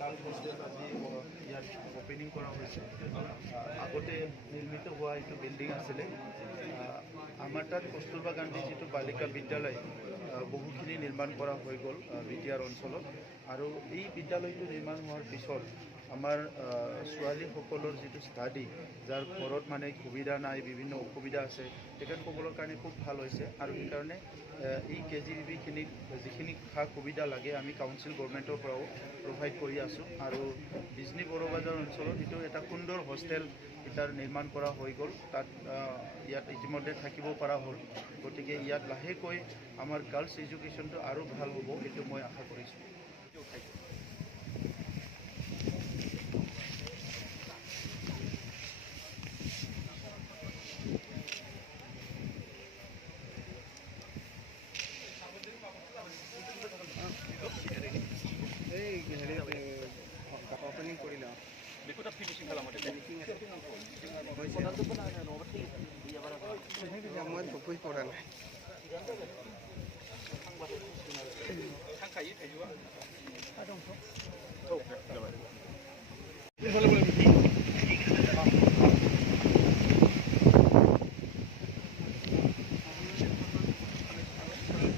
কাল হোষ্টেল আজি ইয়াত অপেনিং কৰা হৈছে আগতে নিৰ্মিত হোৱা এইটো বিল্ডিং আছিলে আমাৰ তাত কস্তুৰবা গান্ধী যিটো বালিকা বিদ্যালয় বহুখিনি নিৰ্মাণ কৰা হৈ গ'ল বিটিআৰ অঞ্চলত আৰু এই বিদ্যালয়টো নিৰ্মাণ হোৱাৰ পিছত আমাৰ ছোৱালীসকলৰ যিটো ষ্টাডি যাৰ ঘৰত মানে সুবিধা নাই বিভিন্ন অসুবিধা আছে তেখেতসকলৰ কাৰণে খুব ভাল হৈছে আৰু সেইকাৰণে এই KGBখিনিক যিখিনি সা সুবিধা লাগে আমি কাউন্সিল গভৰ্ণমেণ্টৰ পৰাও প্ৰভাইড কৰি আছোঁ আৰু বিজনী বড়োবাজাৰ অঞ্চলত এইটো এটা সুন্দৰ হোষ্টেল এটাৰ নিৰ্মাণ কৰা হৈ গ'ল তাত ইয়াত ইতিমধ্যে থাকিব পৰা হ'ল গতিকে ইয়াত লাহেকৈ আমাৰ গাৰ্লছ এডুকেশ্যনটো আৰু ভাল হ'ব এইটো মই আশা কৰিছোঁ এই হেৰি অপেনিং কৰিলা দেখোটা ফিনিশিং খেলা মতে মই চকুই পৰা নাই থাকাयो थाइजौआ